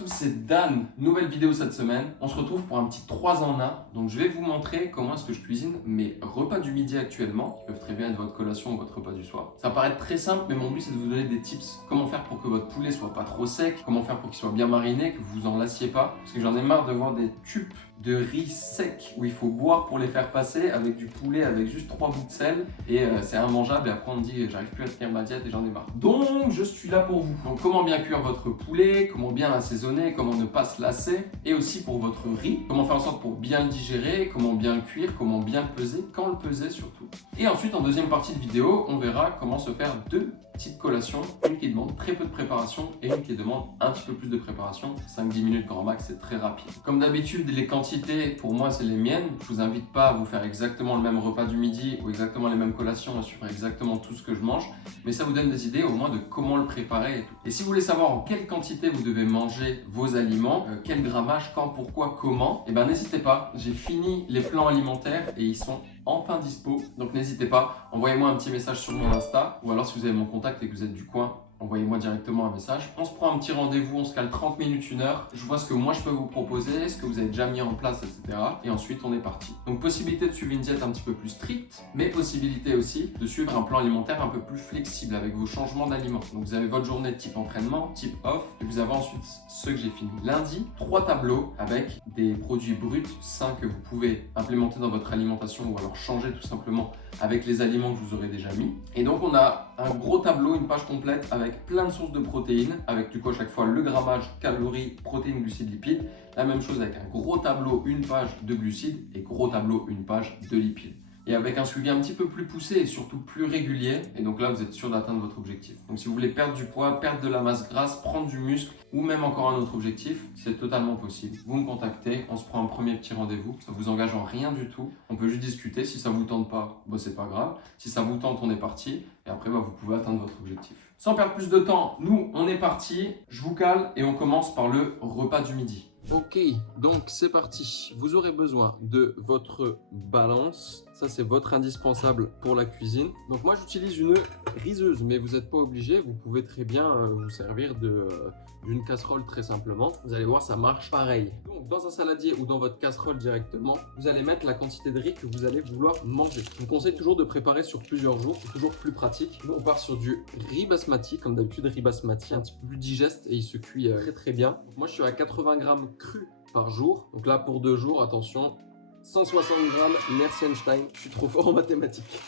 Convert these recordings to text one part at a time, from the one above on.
tous, c'est Dan. Nouvelle vidéo cette semaine. On se retrouve pour un petit 3 en 1. Donc je vais vous montrer comment est-ce que je cuisine mes repas du midi actuellement, qui peuvent très bien être votre collation ou votre repas du soir. Ça paraît très simple, mais mon but c'est de vous donner des tips. Comment faire pour que votre poulet soit pas trop sec, comment faire pour qu'il soit bien mariné, que vous en lassiez pas. Parce que j'en ai marre de voir des tubes de riz sec où il faut boire pour les faire passer avec du poulet avec juste 3 bouts de sel et c'est immangeable et après on me dit j'arrive plus à tenir ma diète et j'en ai marre. Donc je suis là pour vous. Donc comment bien cuire votre poulet, comment bien l'assaisonner, comment ne pas se lasser et aussi pour votre riz, comment faire en sorte pour bien le digérer, comment bien le cuire, comment bien le peser, quand le peser surtout. Et ensuite en deuxième partie de vidéo on verra comment se faire deux petites collations, une qui demande très peu de préparation et une qui demande un petit peu plus de préparation, 5-10 minutes grand max, c'est très rapide. Comme d'habitude les quantités pour moi c'est les miennes, je vous invite pas à vous faire exactement le même repas du midi ou exactement les mêmes collations et suivre exactement tout ce que je mange, mais ça vous donne des idées au moins de comment le préparer et tout. Et si vous voulez savoir en quelle quantité vous devez manger vos aliments, quel grammage, quand, pourquoi, comment, et ben n'hésitez pas, j'ai fini les plans alimentaires et ils sont enfin dispo, donc n'hésitez pas, envoyez-moi un petit message sur mon Insta ou alors si vous avez mon contact et que vous êtes du coin, envoyez-moi directement un message. On se prend un petit rendez-vous, on se cale 30 minutes, 1 heure. Je vois ce que moi je peux vous proposer, ce que vous avez déjà mis en place, etc. Et ensuite on est parti. Donc possibilité de suivre une diète un petit peu plus stricte, mais possibilité aussi de suivre un plan alimentaire un peu plus flexible avec vos changements d'aliments. Donc vous avez votre journée type entraînement, type off, et vous avez ensuite ceux que j'ai fini lundi, 3 tableaux avec des produits bruts sains que vous pouvez implémenter dans votre alimentation ou alors changer tout simplement avec les aliments que je vous aurais déjà mis. Et donc on a un gros tableau, une page complète avec plein de sources de protéines, avec du coup à chaque fois le grammage, calories, protéines, glucides, lipides. La même chose avec un gros tableau, une page de glucides et gros tableau, une page de lipides. Et avec un suivi un petit peu plus poussé et surtout plus régulier. Et donc là, vous êtes sûr d'atteindre votre objectif. Donc si vous voulez perdre du poids, perdre de la masse grasse, prendre du muscle ou même encore un autre objectif, c'est totalement possible. Vous me contactez, on se prend un premier petit rendez-vous. Ça vous engage en rien du tout. On peut juste discuter. Si ça vous tente pas, bah, c'est pas grave. Si ça vous tente, on est parti. Et après, bah, vous pouvez atteindre votre objectif. Sans perdre plus de temps, nous, on est parti. Je vous cale et on commence par le repas du midi. Ok, donc c'est parti. Vous aurez besoin de votre balance. Ça, c'est votre indispensable pour la cuisine. Donc moi, j'utilise une riseuse, mais vous n'êtes pas obligé. Vous pouvez très bien vous servir d'une casserole très simplement. Vous allez voir, ça marche pareil. Donc dans un saladier ou dans votre casserole directement, vous allez mettre la quantité de riz que vous allez vouloir manger. Je vous conseille toujours de préparer sur plusieurs jours. C'est toujours plus pratique. Nous, on part sur du riz basmati, comme d'habitude, riz basmati un petit peu plus digeste et il se cuit très très bien. Donc, moi, je suis à 80 grammes cru par jour. Donc là, pour 2 jours, attention, 160 grammes, merci Einstein, je suis trop fort en mathématiques.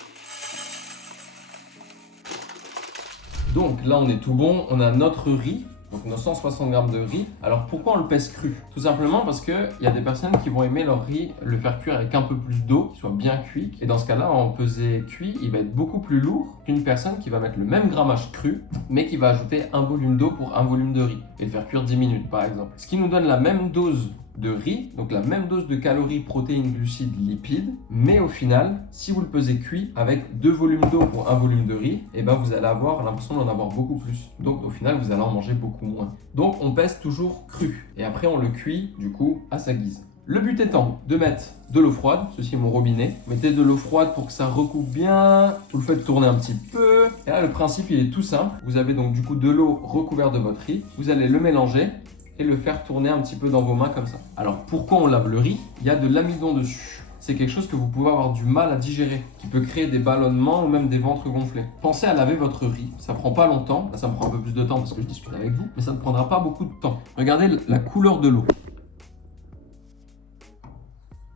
Donc là, on est tout bon, on a notre riz. Donc nos 160 grammes de riz. Alors pourquoi on le pèse cru? Tout simplement parce qu'il y a des personnes qui vont aimer leur riz le faire cuire avec un peu plus d'eau, qu'il soit bien cuit. Et dans ce cas-là, en pesé cuit, il va être beaucoup plus lourd qu'une personne qui va mettre le même grammage cru, mais qui va ajouter un volume d'eau pour un volume de riz. Et le faire cuire 10 minutes par exemple. Ce qui nous donne la même dose de riz, donc la même dose de calories, protéines, glucides, lipides, mais au final, si vous le pesez cuit avec 2 volumes d'eau pour un volume de riz, et ben vous allez avoir l'impression d'en avoir beaucoup plus. Donc au final, vous allez en manger beaucoup moins. Donc on pèse toujours cru et après on le cuit du coup à sa guise. Le but étant de mettre de l'eau froide, ceci est mon robinet. Mettez de l'eau froide pour que ça recoupe bien, vous le faites tourner un petit peu. Et là le principe il est tout simple, vous avez donc du coup de l'eau recouverte de votre riz, vous allez le mélanger et le faire tourner un petit peu dans vos mains comme ça. Alors pourquoi on lave le riz? Il y a de l'amidon dessus. C'est quelque chose que vous pouvez avoir du mal à digérer, qui peut créer des ballonnements ou même des ventres gonflés. Pensez à laver votre riz, ça prend pas longtemps, là ça me prend un peu plus de temps parce que je discute avec vous, mais ça ne prendra pas beaucoup de temps. Regardez la couleur de l'eau.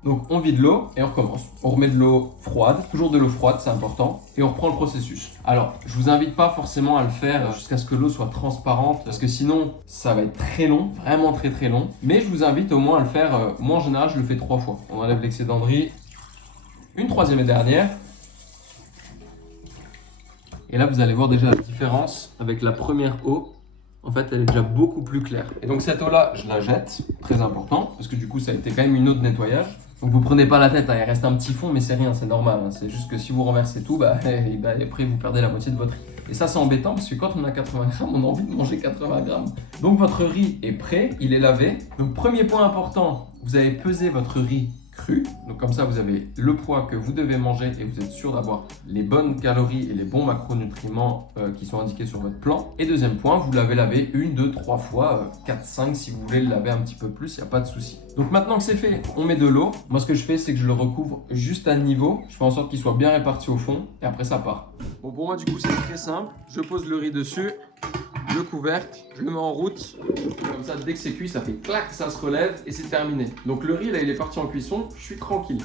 Donc on vide l'eau et on recommence. On remet de l'eau froide, toujours de l'eau froide, c'est important, et on reprend le processus. Alors, je vous invite pas forcément à le faire jusqu'à ce que l'eau soit transparente, parce que sinon, ça va être très long, vraiment très très long. Mais je vous invite au moins à le faire, moi en général, je le fais 3 fois. On enlève l'excédent de riz, une troisième et dernière. Et là, vous allez voir déjà la différence avec la première eau. En fait, elle est déjà beaucoup plus claire. Et donc cette eau-là, je la jette, très important, parce que du coup, ça a été quand même une eau de nettoyage. Donc vous prenez pas la tête, hein, il reste un petit fond, mais c'est rien, c'est normal. Hein. C'est juste que si vous renversez tout, après vous perdez la moitié de votre riz. Et ça c'est embêtant parce que quand on a 80 grammes, on a envie de manger 80 grammes. Donc votre riz est prêt, il est lavé. Donc premier point important, vous avez pesé votre riz cru. Donc comme ça, vous avez le poids que vous devez manger et vous êtes sûr d'avoir les bonnes calories et les bons macronutriments qui sont indiqués sur votre plan. Et deuxième point, vous l'avez lavé 1, 2, 3 fois, 4, 5 si vous voulez le laver un petit peu plus, il n'y a pas de souci. Donc maintenant que c'est fait, on met de l'eau. Moi, ce que je fais, c'est que je le recouvre juste à niveau. Je fais en sorte qu'il soit bien réparti au fond et après ça part. Bon, pour moi, du coup, c'est très simple. Je pose le riz dessus, le couvercle, je le mets en route. Comme ça, dès que c'est cuit, ça fait clac, ça se relève et c'est terminé. Donc le riz, là, il est parti en cuisson. Je suis tranquille.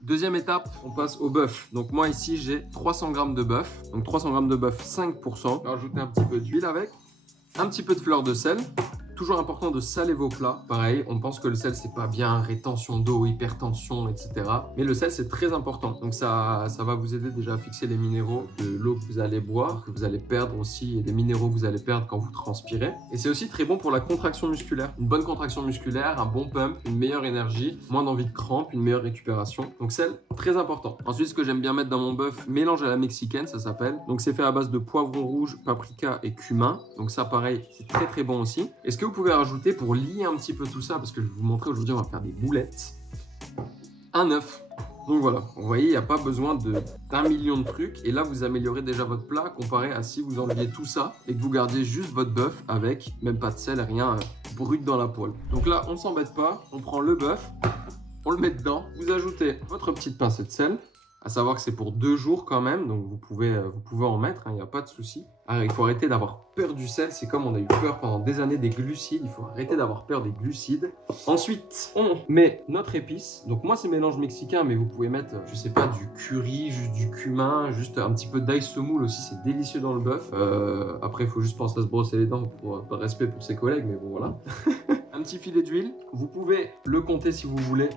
Deuxième étape, on passe au bœuf. Donc moi ici, j'ai 300 g de bœuf. Donc 300 g de bœuf, 5%. Je vais rajouter un petit peu d'huile avec, un petit peu de fleur de sel. Toujours important de saler vos plats. Pareil, on pense que le sel, c'est pas bien, rétention d'eau, hypertension, etc. Mais le sel, c'est très important. Donc ça va vous aider déjà à fixer les minéraux de l'eau que vous allez boire, que vous allez perdre aussi, et des minéraux que vous allez perdre quand vous transpirez. Et c'est aussi très bon pour la contraction musculaire. Une bonne contraction musculaire, un bon pump, une meilleure énergie, moins d'envie de crampe, une meilleure récupération. Donc sel, très important. Ensuite, ce que j'aime bien mettre dans mon bœuf, mélange à la mexicaine, ça s'appelle. Donc c'est fait à base de poivron rouge, paprika et cumin. Donc ça, pareil, c'est très très bon aussi. Et ce que vous pouvez rajouter pour lier un petit peu tout ça, parce que je vais vous montrer aujourd'hui, on va faire des boulettes, un œuf. Donc voilà, vous voyez, il n'y a pas besoin d'un million de trucs. Et là, vous améliorez déjà votre plat comparé à si vous enleviez tout ça et que vous gardiez juste votre bœuf avec même pas de sel, rien brut dans la poêle. Donc là, on ne s'embête pas, on prend le bœuf, on le met dedans, vous ajoutez votre petite pincée de sel. À savoir que c'est pour 2 jours quand même, donc vous pouvez en mettre, il n'y a pas de souci. Alors, il faut arrêter d'avoir peur du sel, c'est comme on a eu peur pendant des années des glucides, il faut arrêter d'avoir peur des glucides. Ensuite, on met notre épice. Donc moi, c'est mélange mexicain, mais vous pouvez mettre, je sais pas, du curry, juste du cumin, juste un petit peu d'ail semoule aussi, c'est délicieux dans le bœuf. Après, il faut juste penser à se brosser les dents pour respect pour ses collègues, mais bon, voilà. Un petit filet d'huile, vous pouvez le compter si vous voulez.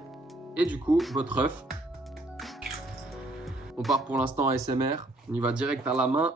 Et du coup, votre œuf. On part pour l'instant ASMR, on y va direct à la main.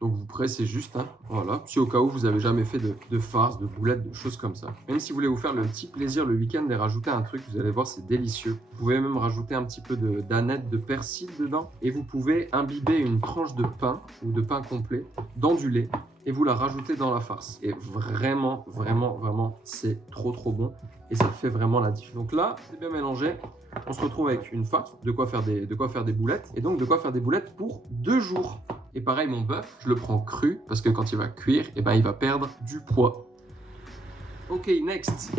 Donc vous pressez juste, hein, voilà. Si au cas où vous n'avez jamais fait de farce, de boulettes, de choses comme ça. Même si vous voulez vous faire le petit plaisir le week-end et rajouter un truc, vous allez voir, c'est délicieux. Vous pouvez même rajouter un petit peu d'aneth, de persil dedans. Et vous pouvez imbiber une tranche de pain ou de pain complet dans du lait. Et vous la rajoutez dans la farce. Et vraiment, vraiment, vraiment, c'est trop bon. Et ça fait vraiment la différence. Donc là, c'est bien mélangé. On se retrouve avec une farce, de quoi faire des boulettes. Et donc, de quoi faire des boulettes pour 2 jours. Et pareil, mon bœuf, je le prends cru. Parce que quand il va cuire, eh ben, il va perdre du poids. Ok, next.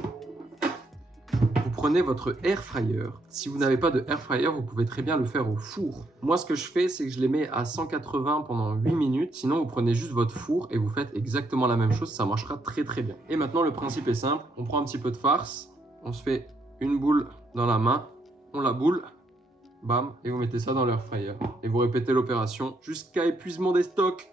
Vous prenez votre air fryer. Si vous n'avez pas de air fryer, vous pouvez très bien le faire au four. Moi, ce que je fais, c'est que je les mets à 180 pendant 8 minutes. Sinon, vous prenez juste votre four et vous faites exactement la même chose. Ça marchera très bien. Et maintenant, le principe est simple. On prend un petit peu de farce. On se fait une boule dans la main. On la boule. Bam. Et vous mettez ça dans l'air fryer. Et vous répétez l'opération jusqu'à épuisement des stocks.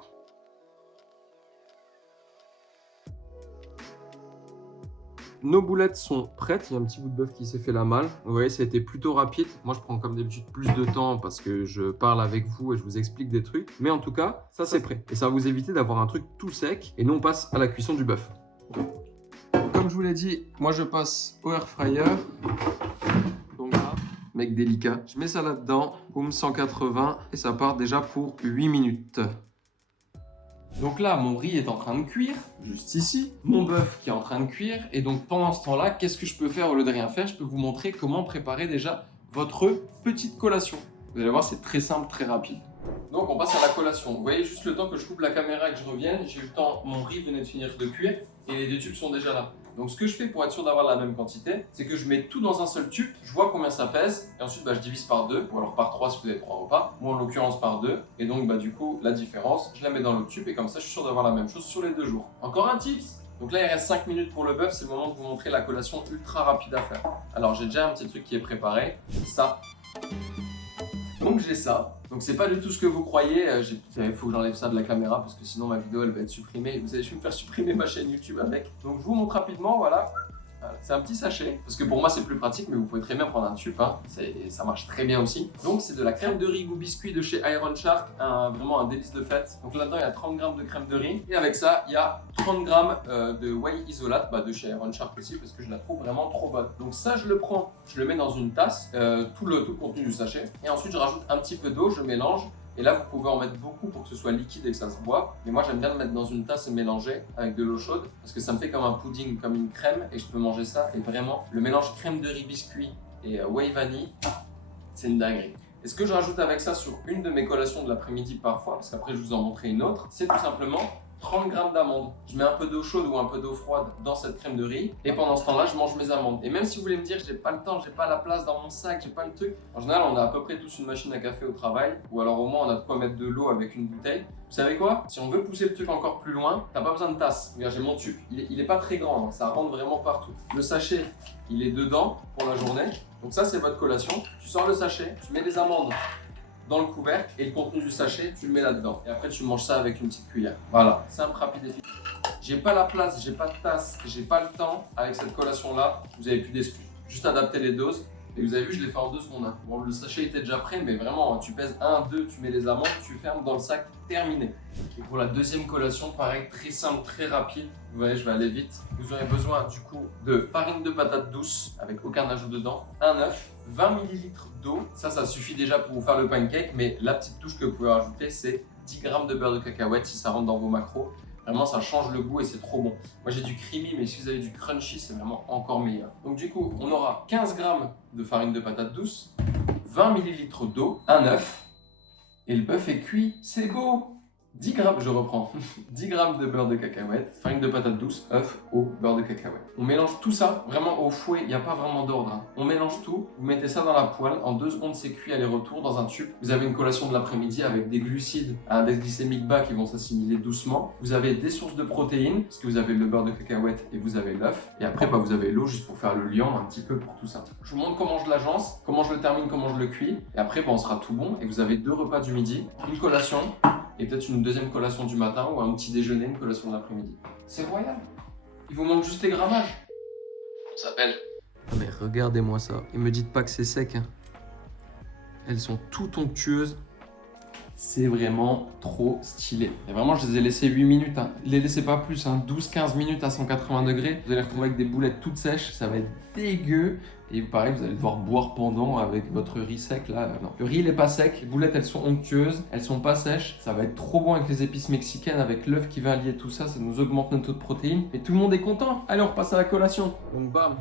Nos boulettes sont prêtes. Il y a un petit bout de bœuf qui s'est fait la malle. Vous voyez, ça a été plutôt rapide. Moi, je prends comme d'habitude plus de temps parce que je parle avec vous et je vous explique des trucs. Mais en tout cas, ça c'est prêt. Et ça va vous éviter d'avoir un truc tout sec. Et nous, on passe à la cuisson du bœuf. Comme je vous l'ai dit, moi je passe au air fryer. Donc là, mec délicat. Je mets ça là-dedans. Boum, 180. Et ça part déjà pour 8 minutes. Donc là, mon riz est en train de cuire, juste ici. Mon bœuf qui est en train de cuire. Et donc pendant ce temps-là, qu'est-ce que je peux faire au lieu de rien faire? Je peux vous montrer comment préparer déjà votre petite collation. Vous allez voir, c'est très simple, très rapide. Donc on passe à la collation. Vous voyez juste le temps que je coupe la caméra et que je revienne. J'ai eu le temps, mon riz venait de finir de cuire et les 2 tubes sont déjà là. Donc ce que je fais pour être sûr d'avoir la même quantité, c'est que je mets tout dans un seul tube, je vois combien ça pèse, et ensuite je divise par 2, ou alors par 3 si vous avez 3 repas, moi en l'occurrence par 2, et donc du coup la différence, je la mets dans l'autre tube, et comme ça je suis sûr d'avoir la même chose sur les 2 jours. Encore un tips. Donc là il reste 5 minutes pour le bœuf, c'est le moment de vous montrer la collation ultra rapide à faire. Alors j'ai déjà un petit truc qui est préparé, ça. Donc j'ai ça. Donc c'est pas du tout ce que vous croyez. Il faut que j'enlève ça de la caméra parce que sinon ma vidéo elle va être supprimée. Vous allez, je vais me faire supprimer ma chaîne YouTube avec. Donc je vous montre rapidement, voilà. C'est un petit sachet, parce que pour moi c'est plus pratique, mais vous pouvez très bien prendre un tube, hein. Ça marche très bien aussi. Donc c'est de la crème de riz goût biscuit de chez Iron Shark, vraiment un délice de fête. Donc là-dedans il y a 30 g de crème de riz, et avec ça il y a 30 g de whey isolate, de chez Iron Shark aussi, parce que je la trouve vraiment trop bonne. Donc ça je le prends, je le mets dans une tasse, tout le contenu du sachet, et ensuite je rajoute un petit peu d'eau, je mélange, Et là, vous pouvez en mettre beaucoup pour que ce soit liquide et que ça se boive. Mais moi, j'aime bien le mettre dans une tasse et mélanger avec de l'eau chaude parce que ça me fait comme un pudding, comme une crème et je peux manger ça. Et vraiment, le mélange crème de riz biscuit et whey vanille, c'est une dinguerie. Et ce que je rajoute avec ça sur une de mes collations de l'après-midi parfois, parce qu'après je vous en montrerai une autre, c'est tout simplement 30 grammes d'amandes. Je mets un peu d'eau chaude ou un peu d'eau froide dans cette crème de riz et pendant ce temps-là, je mange mes amandes. Et même si vous voulez me dire, j'ai pas le temps, j'ai pas la place dans mon sac, j'ai pas le truc, en général, on a à peu près tous une machine à café au travail ou alors au moins on a de quoi mettre de l'eau avec une bouteille. Vous savez quoi? Si on veut pousser le truc encore plus loin, t'as pas besoin de tasse. Regarde, j'ai mon tube. Il est pas très grand, hein. Ça rentre vraiment partout. Le sachet, il est dedans pour la journée. Donc ça, c'est votre collation. Tu sors le sachet, tu mets les amandes dans le couvercle et le contenu du sachet, tu le mets là-dedans. Et après, tu manges ça avec une petite cuillère. Voilà, simple, rapide et efficace. J'ai pas la place, j'ai pas de tasse, j'ai pas le temps. Avec cette collation-là, vous avez plus d'excuses. Juste adapter les doses. Et vous avez vu, je l'ai fait en 2 secondes. Hein. Bon, le sachet était déjà prêt, mais vraiment, tu pèses 1, 2, tu mets les amandes, tu fermes dans le sac, terminé. Et pour la deuxième collation, pareil, très simple, très rapide. Vous voyez, je vais aller vite. Vous aurez besoin du coup de farine de patate douce avec aucun ajout dedans, un œuf, 20 ml d'eau. Ça suffit déjà pour vous faire le pancake, mais la petite touche que vous pouvez rajouter, c'est 10 g de beurre de cacahuète si ça rentre dans vos macros. Vraiment, ça change le goût et c'est trop bon. Moi, j'ai du creamy, mais si vous avez du crunchy, c'est vraiment encore meilleur. Donc du coup, on aura 15 g de farine de patate douce, 20 ml d'eau, un œuf, et le bœuf est cuit, c'est beau! 10 grammes, je reprends, 10 g de beurre de cacahuète, farine de patate douce, œuf, eau, beurre de cacahuète. On mélange tout ça vraiment au fouet, il n'y a pas vraiment d'ordre. Hein. On mélange tout, vous mettez ça dans la poêle, en 2 secondes c'est cuit aller-retour dans un tube. Vous avez une collation de l'après-midi avec des glucides à index glycémique bas qui vont s'assimiler doucement. Vous avez des sources de protéines, parce que vous avez le beurre de cacahuète et vous avez l'œuf. Et après, vous avez l'eau juste pour faire le liant un petit peu pour tout ça. Je vous montre comment je l'agence, comment je le termine, comment je le cuis. Et après, on sera tout bon et vous avez 2 repas du midi, une collation, et peut-être une deuxième collation du matin ou un petit déjeuner, une collation de l'après-midi. C'est royal. Il vous manque juste les grammages. On s'appelle. Mais regardez-moi ça. Et me dites pas que c'est sec. Hein. Elles sont toutes onctueuses. C'est vraiment trop stylé. Et vraiment, je les ai laissées 8 minutes. Hein. Ne les laissez pas plus, hein. 12-15 minutes à 180 degrés. Vous allez les retrouver avec des boulettes toutes sèches. Ça va être dégueu. Et pareil, vous allez devoir boire pendant avec votre riz sec. Là, non. Le riz, il est pas sec. Les boulettes, elles sont onctueuses. Elles sont pas sèches. Ça va être trop bon avec les épices mexicaines, avec l'œuf qui va allier tout ça. Ça nous augmente notre taux de protéines. Et tout le monde est content. Allez, on repasse à la collation. Donc, bam.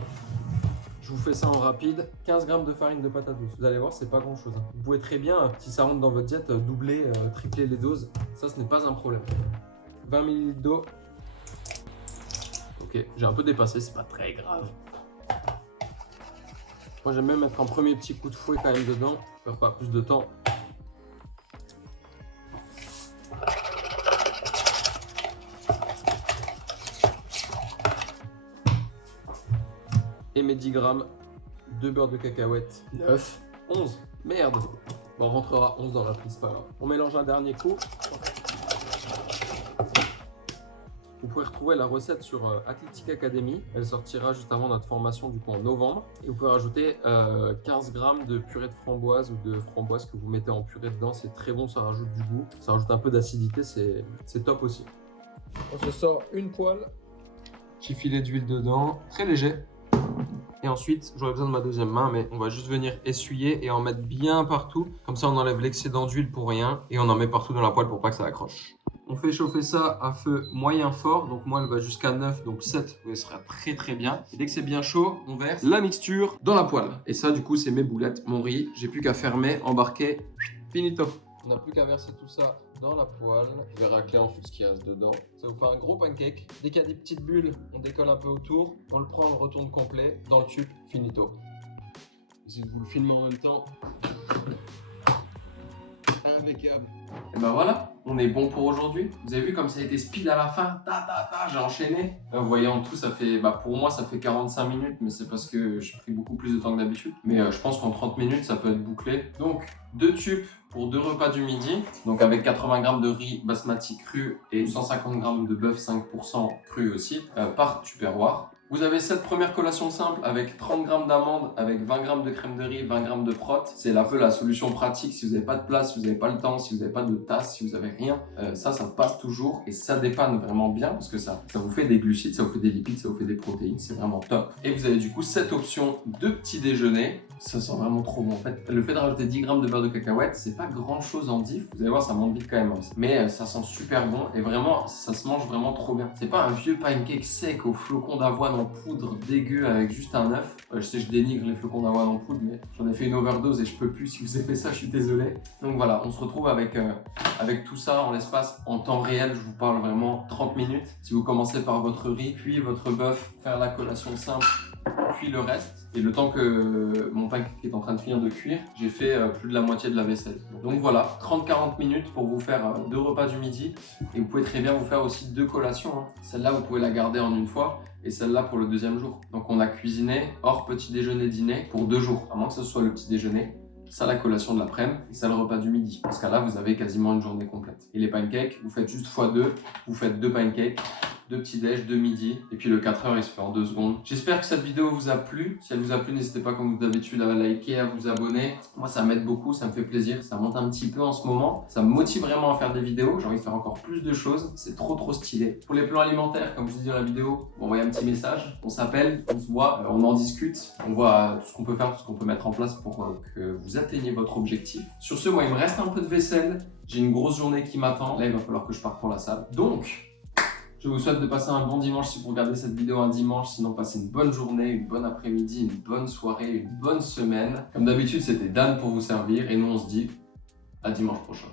Je vous fais ça en rapide, 15 g de farine de patate douce. Vous allez voir, c'est pas grand chose. Vous pouvez très bien, si ça rentre dans votre diète, doubler, tripler les doses. Ça, ce n'est pas un problème. 20 ml d'eau. Ok, j'ai un peu dépassé, c'est pas très grave. Moi, j'aime bien mettre un premier petit coup de fouet quand même dedans. Je perds pas plus de temps. Et mes 10 g de beurre de cacahuète. 9, 11. Merde. Bon, on rentrera 11 dans la prise, pas grave. On mélange un dernier coup. Vous pouvez retrouver la recette sur Athletic Academy. Elle sortira juste avant notre formation du coup en novembre. Et vous pouvez rajouter 15 g de purée de framboise ou de framboise que vous mettez en purée dedans. C'est très bon, ça rajoute du goût. Ça rajoute un peu d'acidité, c'est top aussi. On se sort une poêle. Petit filet d'huile dedans, très léger. Et ensuite, j'aurais besoin de ma deuxième main, mais on va juste venir essuyer et en mettre bien partout. Comme ça, on enlève l'excédent d'huile pour rien et on en met partout dans la poêle pour pas que ça accroche. On fait chauffer ça à feu moyen fort. Donc moi, elle va jusqu'à 9, donc 7, ce sera très très bien. Et dès que c'est bien chaud, on verse la mixture dans la poêle. Et ça, du coup, c'est mes boulettes, mon riz. J'ai plus qu'à fermer, embarquer, finito. On n'a plus qu'à verser tout ça dans la poêle. Je vais racler ensuite ce qu'il reste dedans. Ça vous fait un gros pancake. Dès qu'il y a des petites bulles, on décolle un peu autour. On le prend, on le retourne complet dans le tube, finito. Essayez de vous le filmer en même temps. Impeccable. Et ben voilà, on est bon pour aujourd'hui. Vous avez vu comme ça a été speed à la fin. J'ai enchaîné. Là, vous voyez en tout, ça fait, pour moi, ça fait 45 minutes, mais c'est parce que j'ai pris beaucoup plus de temps que d'habitude. Mais je pense qu'en 30 minutes, ça peut être bouclé. Donc, 2 tubes pour 2 repas du midi. Donc, avec 80 g de riz basmati cru et 150 g de bœuf 5% cru aussi, par tupperware. Vous avez cette première collation simple avec 30 g d'amandes, avec 20 g de crème de riz, 20 g de prot. C'est un peu la solution pratique si vous n'avez pas de place, si vous n'avez pas le temps, si vous n'avez pas de tasse, si vous n'avez rien. Ça passe toujours et ça dépanne vraiment bien parce que ça vous fait des glucides, ça vous fait des lipides, ça vous fait des protéines, c'est vraiment top. Et vous avez du coup cette option de petit déjeuner. Ça sent vraiment trop bon. En fait, le fait de rajouter 10 g de beurre de cacahuète, c'est pas grand chose en diff. Vous allez voir, ça monte vite quand même. Mais ça sent super bon et vraiment, ça se mange vraiment trop bien. C'est pas un vieux pancake sec au flocon d'avoine en poudre dégueu avec juste un œuf. Je sais, je dénigre les flocons d'avoine en poudre, mais j'en ai fait une overdose et je peux plus. Si vous avez fait ça, je suis désolé. Donc voilà, on se retrouve avec tout ça en l'espace en temps réel. Je vous parle vraiment 30 minutes. Si vous commencez par votre riz, puis votre bœuf, faire la collation simple, puis le reste. Et le temps que mon pancake est en train de finir de cuire, j'ai fait plus de la moitié de la vaisselle. Donc voilà, 30-40 minutes pour vous faire 2 repas du midi. Et vous pouvez très bien vous faire aussi 2 collations. Celle-là, vous pouvez la garder en une fois. Et celle-là pour le deuxième jour. Donc on a cuisiné hors petit déjeuner dîner pour 2 jours. À moins que ce soit le petit déjeuner, ça la collation de l'après-midi et ça le repas du midi. Dans ce cas-là, vous avez quasiment une journée complète. Et les pancakes, vous faites juste x2. Vous faites 2 pancakes. 2 petits déj, 2 midi, et puis le 4 heures il se fait en 2 secondes. J'espère que cette vidéo vous a plu. Si elle vous a plu, n'hésitez pas comme d'habitude à liker, à vous abonner. Moi ça m'aide beaucoup, ça me fait plaisir, ça monte un petit peu en ce moment. Ça me motive vraiment à faire des vidéos, j'ai envie de faire encore plus de choses, c'est trop stylé. Pour les plans alimentaires, comme je vous dis dans la vidéo, vous envoyez un petit message, on s'appelle, on se voit, on en discute, on voit tout ce qu'on peut faire, tout ce qu'on peut mettre en place pour que vous atteigniez votre objectif. Sur ce, moi il me reste un peu de vaisselle, j'ai une grosse journée qui m'attend, là il va falloir que je parte pour la salle. Donc, je vous souhaite de passer un bon dimanche si vous regardez cette vidéo un dimanche. Sinon, passez une bonne journée, une bonne après-midi, une bonne soirée, une bonne semaine. Comme d'habitude, c'était Dan pour vous servir. Et nous, on se dit à dimanche prochain.